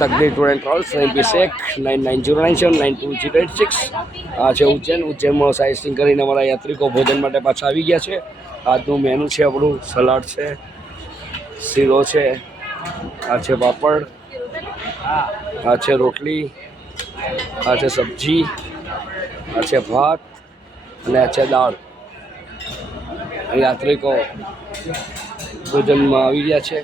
તકદીર tour and travels MP Shaikh 9909792086 આ છે Ujjain. ઉજ્જૈનમાં site સીઇંગ કરીને અમારા યાત્રિકો ભોજન માટે પાછા આવી ગયા છે. આજનું મેનુ છે આપણું સલાડ છે, શીરો છે, આ છે પાપડ, આ છે રોટલી, આ છે સબ્જી, આ છે ભાત અને આ છે દાળ. યાત્રિકો ભોજનમાં આવી ગયા છે.